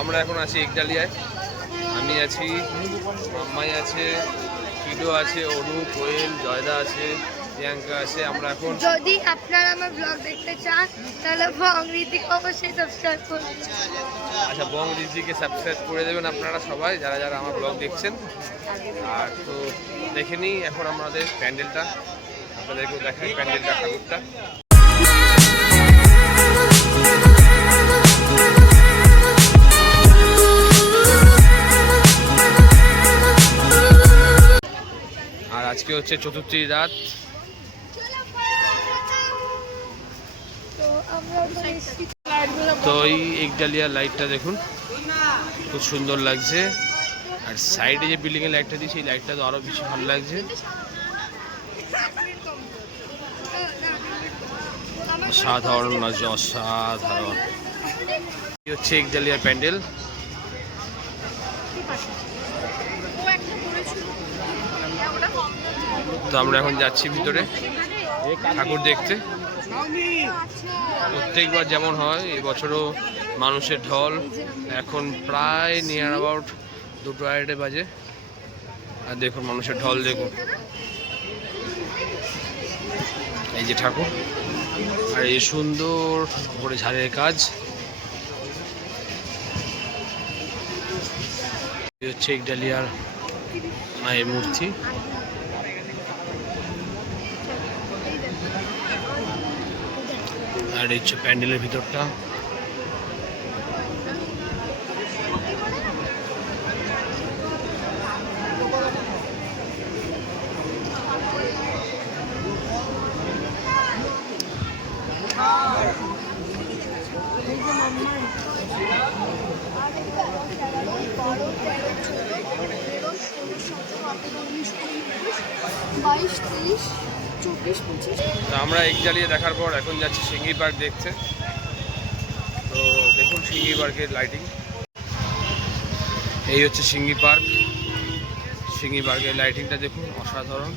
আমরা এখন আছি একডালিয়ায়। আমি আছি, মাম্মাই আছে, কিডো আছে, অনু, কোয়েল, জয়দা আছে, প্রিয়াঙ্কা আছে। আমরা এখন, যদি আপনারা আমার ব্লগ দেখতে চান তাহলে বং ঋতিক অবশ্যই সাবস্ক্রাইব করুন। আচ্ছা, বং ঋতিককে সাবস্ক্রাইব করে দেবেন আপনারা সবাই যারা যারা আমার ব্লগ দেখছেন। আর তো দেখে নিই এখন আমাদের প্যান্ডেলটা, আপনাদেরকেও দেখাই প্যান্ডেলটা, ঠাকুরটা। আর আজকে হচ্ছে চতুর্থীর রাত। তো এই একডালিয়া লাইটটা দেখুন, খুব সুন্দর লাগছে। আর সাইডে যে বিল্ডিং এর লাইটটা দিয়েছে, এই লাইটটা তো আরো বেশি ভালো লাগছে। অসাধারণ লাগছে, অসাধারণ। এই হচ্ছে একডালিয়ার প্যান্ডেল। তো আমরা এখন যাচ্ছি ভিতরে ঠাকুর দেখতে। প্রত্যেকবার যেমন হয় এবছরও মানুষের ঢল। এখন প্রায় নিয়ার অ্যাবাউট 2:30 বাজে। আর দেখুন মানুষের ঢল দেখুন, এই যে ঠাকুর, আর এই সুন্দর করে ঝাড়ের কাজ। এই হচ্ছে একডালিয়ার মায়ের মূর্তি। আর এই হচ্ছে প্যান্ডেলের ভিতরটা। আমরা একডালিয়া দেখার পর এখন যাচ্ছি সিঙ্গি পার্ক দেখতে। তো দেখুন সিঙ্গি পার্কের লাইটিং। এই হচ্ছে সিঙ্গি পার্ক। সিঙ্গি পার্কের লাইটিংটা দেখুন, অসাধারণ।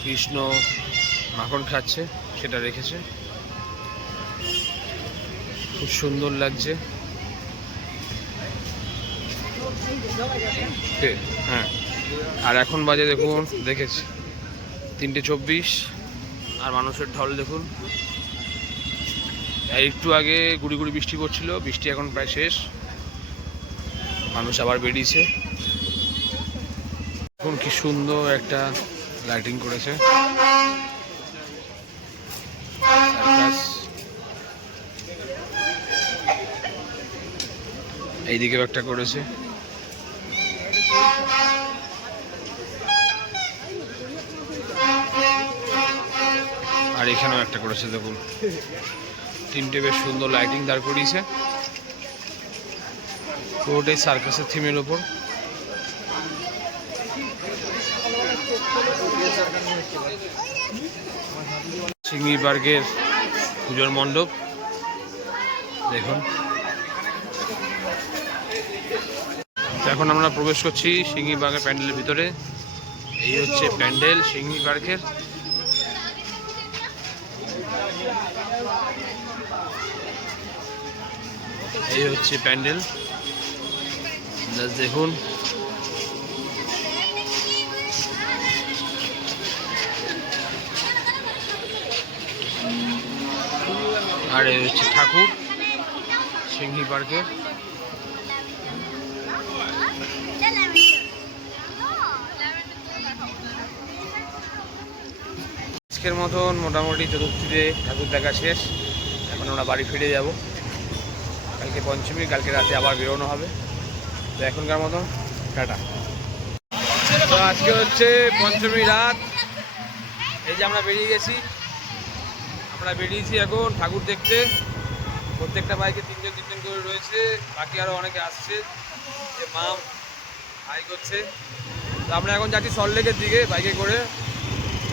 কৃষ্ণ মাখন খাচ্ছে, সেটা রেখেছে, খুব সুন্দর লাগছে। হ্যাঁ, আর এখন বাজে দেখুন, দেখেছি 3:24। আর মানুষের ঢল দেখুন। একটু আগে গুড়ি গুড়ি বৃষ্টি পড়ছিল, বৃষ্টি এখন প্রায় শেষ, মানুষ আবার বেরিয়েছে। এখন কি সুন্দর একটা লাইটিং করেছে। এইদিকেও একটা করেছে। আর এখানেও একটা করেছে দেখুন, 3টে বেশ সুন্দর লাইটিং দাঁড় করিয়েছে। পুরোটাই সার্কাসের থিমের ওপর। সিঙ্গি পার্কের পুজোর মণ্ডপ দেখুন। এখন আমরা প্রবেশ করছি সিঙ্গি পার্কের প্যান্ডেলের ভিতরে। এই হচ্ছে প্যান্ডেল সিঙ্গি পার্কের। এই হচ্ছে প্যান্ডেল, দেখুন। আর এই হচ্ছে ঠাকুর সিঙ্গি পার্কের। আজকের মতন মোটামুটি চতুর্থীতে ঠাকুর দেখা শেষ। এখন আমরা বাড়ি ফিরে যাব। কালকে পঞ্চমী, কালকে রাতে আবার বেরোনো হবে। তো এখনকার মতন টাটা। তো আজকে হচ্ছে পঞ্চমী রাত। এই যে আমরা বেরিয়ে গেছি, আমরা বেরিয়েছি এখন ঠাকুর দেখতে। প্রত্যেকটা বাইকে 3জন করে রয়েছে, বাকি আরও অনেকে আসছে। যে মাম হাই করছে। তো আমরা এখন যাচ্ছি সল্টলেকের দিকে বাইকে করে।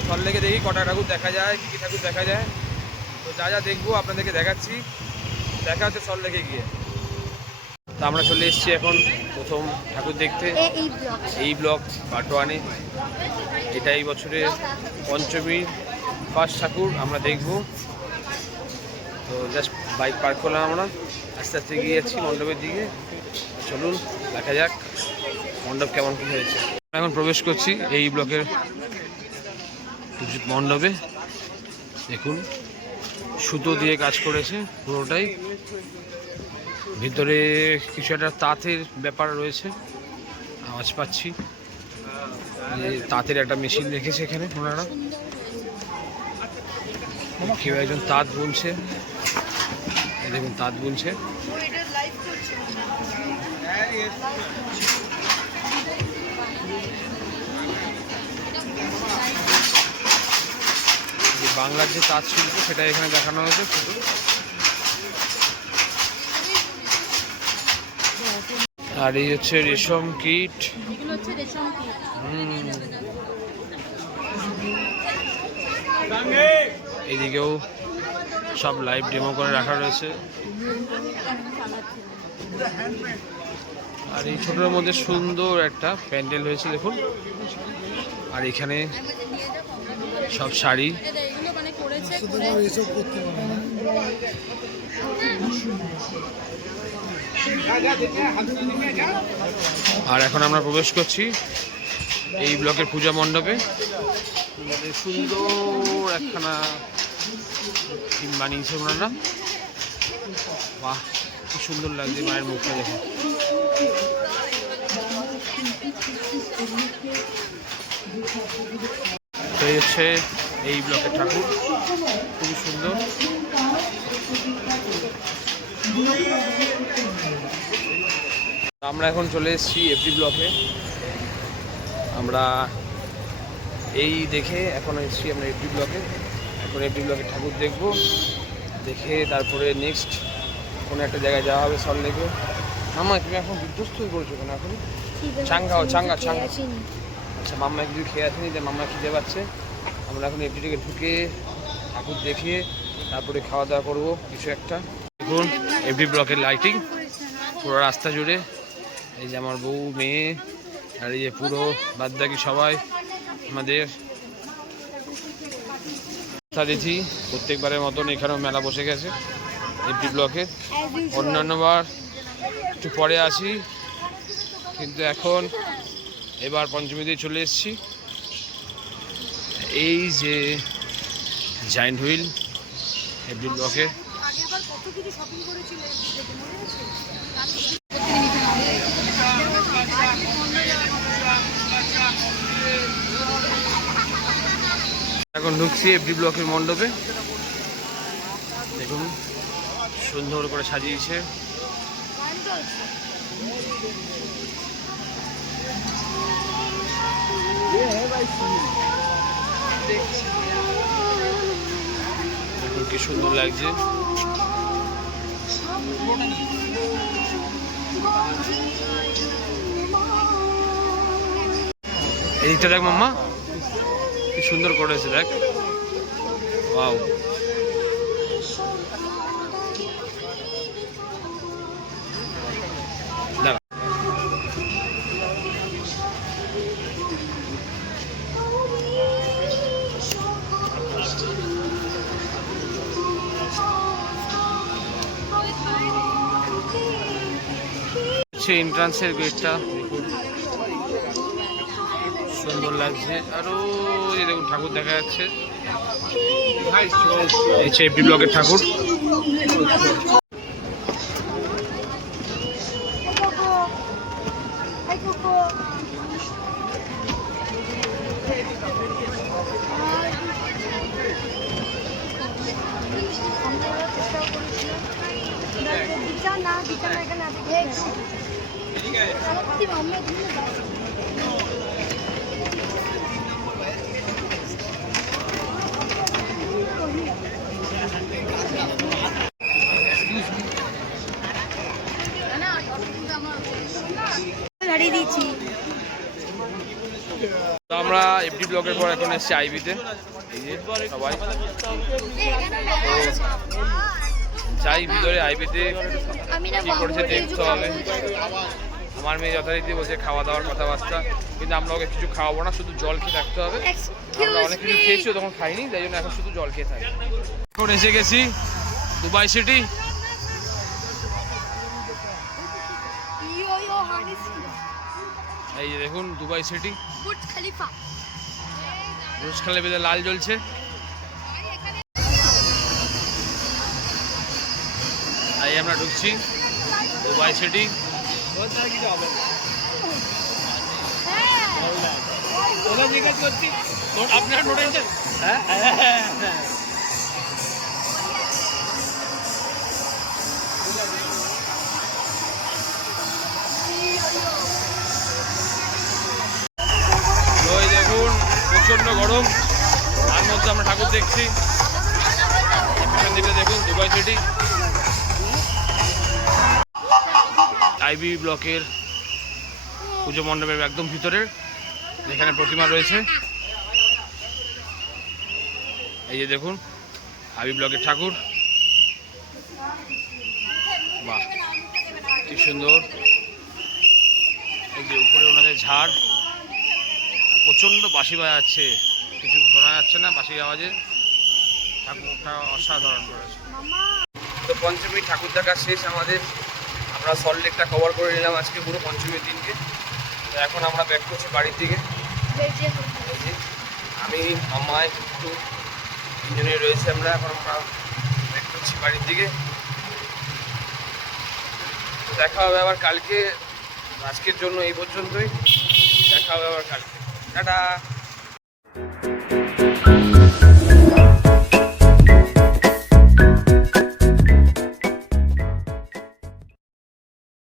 সল্টলেকে দেখি কটা ঠাকুর দেখা যায়, কী কী ঠাকুর দেখা যায়। তো যা যা দেখবো আপনাদেরকে দেখাচ্ছি। দেখা হচ্ছে সল্টলেকে গিয়ে। তো আমরা চলে এসেছি এখন প্রথম ঠাকুর দেখতে, এই ব্লক পার্ট 1-এ। এটা এই বছরের পঞ্চমীর ফার্স্ট ঠাকুর আমরা দেখব। তো জাস্ট বাইক পার্ক করলাম আমরা, আস্তে আস্তে এগিয়ে যাচ্ছি মণ্ডপের দিকে। চলুন দেখা যাক মণ্ডপ কেমন কী হয়েছে। এখন প্রবেশ করছি এই ব্লকের মণ্ডপে। দেখুন সুতো দিয়ে কাজ করেছে পুরোটাই, ভিতরে কিছু একটা তাঁতের ব্যাপার রয়েছে, আওয়াজ পাচ্ছি। তাঁতের একটা মেশিন রেখেছে এখানে ওনারা, কেউ একজন তাঁত বুনছে, দেখুন তাঁত বুনছে। বাংলার যে তাঁত শিল্প সেটা এখানে দেখানো হয়েছে শুধু। আর এই হচ্ছে রেশম কিট। এইদিকেও সব লাইভ ডেমো করে রাখা রয়েছে। আর এই ছোটোর মধ্যে সুন্দর একটা প্যান্ডেল হয়েছে দেখুন। আর এখানে সব শাড়ি, আর এখন আমরা প্রবেশ করছি এই ব্লকের পূজা মণ্ডপে। সুন্দর একখানা থিম বানিয়েছে ওনারা, বাহ কি সুন্দর লাগছে মায়ের মুখটা দেখে। তো এই হচ্ছে এই ব্লকের ঠাকুর, খুবই সুন্দর। আমরা এখন চলে এসেছি এফডি ব্লকে। আমরা এই দেখে এখন এসেছি আমরা এফডি ব্লকে। এখন এফডি ব্লকের ঠাকুর দেখব, দেখে তারপরে নেক্সট কোনো একটা জায়গায় যাওয়া হবে সল্টলেকে। মাম্মা তুমি এখন বিধ্বস্ত হয়ে পড়েছো কেন? এখন চাঙ্গাও চাঙ্গা। আচ্ছা মাম্মা একটু খেয়ে আসেনি, যে মাম্মা খিদে পাচ্ছে। আমরা এখন এফডি থেকে ঢুকে ঠাকুর দেখে তারপরে খাওয়া দাওয়া করবো কিছু একটা। দেখুন এফডি ব্লকের লাইটিং পুরো রাস্তা জুড়ে। এই যে আমার বউ, মেয়ে, আর এই যে পুরো বাদবাকি সবাই আমাদের দিচ্ছি। প্রত্যেকবারের মতন এখানেও মেলা বসে গেছে এফডি ব্লকে। অন্যান্যবার একটু পরে আসি, কিন্তু এখন এবার পঞ্চমীতে চলে এসেছি। এই যে জায়েন্ট হুইল এফডি ব্লকে। এখন ঢুকছি এফডি ব্লকের মণ্ডপে। দেখুন সুন্দর করে সাজিয়েছে। দেখুন কি সুন্দর লাগছে। এদিকটা দেখ মাম্মা, কি সুন্দর করেছে দেখ, ওয়াও। এন্ট্রান্সের গেটটা দেখুন সুন্দর লাগছে। আরো এই দেখুন ঠাকুর দেখা যাচ্ছে, এই যে এফডি ব্লকের ঠাকুর। আমরা এফডি ব্লকের পর এখন এসেছি আইবিতে। এই যে সবাই যাই ভিতরে আইবিতে কি করেছে দেখতে হবে। আমার মেয়ে যথারীতি বলছে খাওয়া দাওয়ার কথাবার্তা, কিন্তু আমরা ওকে কিছু খাওয়াবো না, শুধু জল খেয়ে থাকতে হবে। আমরা অনেক কিছু খেয়েছি, তখন খাইনি, তাই জন্য এখন শুধু জল খেয়ে থাকি। এখন এসে গেছি দুবাই সিটি। এই যে দেখুন Dubai city, Burj Khalifa. Burj খলিফাতে লাল জ্বলছে। এই আমরা ঢুকছি দুবাই সিটি। আপনার নোট এনেছেন? ওই দেখুন প্রচন্ড গরম, তার মধ্যে আমরা ঠাকুর দেখছি। এখান থেকে দেখুন দুবাই সিটি, আইবি ব্লকের পুজো মণ্ডপের একদম ভিতরের যেখানে প্রতিমা রয়েছে। এই যে দেখুন আইবি ব্লকের ঠাকুর, বাহ কি সুন্দর। এই যে উপরে ওনাদের ঝাড়, প্রচণ্ড বাঁশি বাজাচ্ছে, কিছু শোনা যাচ্ছে না বাঁশির আওয়াজে। ঠাকুরটা অসাধারণ করেছে। তো পঞ্চমী ঠাকুর দেখা শেষ আমাদের, আমরা সল্ট লেকটা কভার করে নিলাম আজকে পুরো পঞ্চমীর দিনকে। তো এখন আমরা ব্যাক করছি বাড়ির দিকে। এই যে আমি মামাই একটু তিনজনে রয়েছে, আমরা এখন আমরা ব্যাক করছি বাড়ির দিকে। দেখা হবে আবার কালকে, আজকের জন্য এই পর্যন্তই, দেখা হবে আবার কালকে, টাটা।